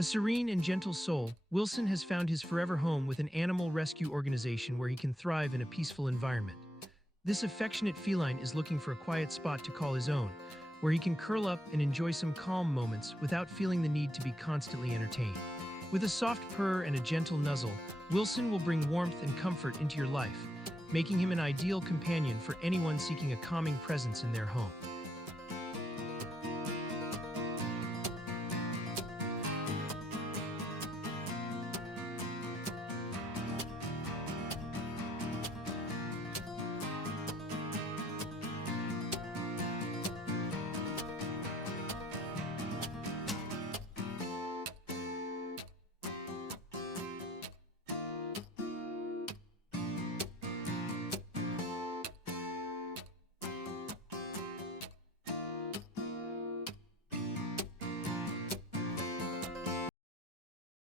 A serene and gentle soul, Wilson has found his forever home with an animal rescue organization where he can thrive in a peaceful environment. This affectionate feline is looking for a quiet spot to call his own, where he can curl up and enjoy some calm moments without feeling the need to be constantly entertained. With a soft purr and a gentle nuzzle, Wilson will bring warmth and comfort into your life, making him an ideal companion for anyone seeking a calming presence in their home.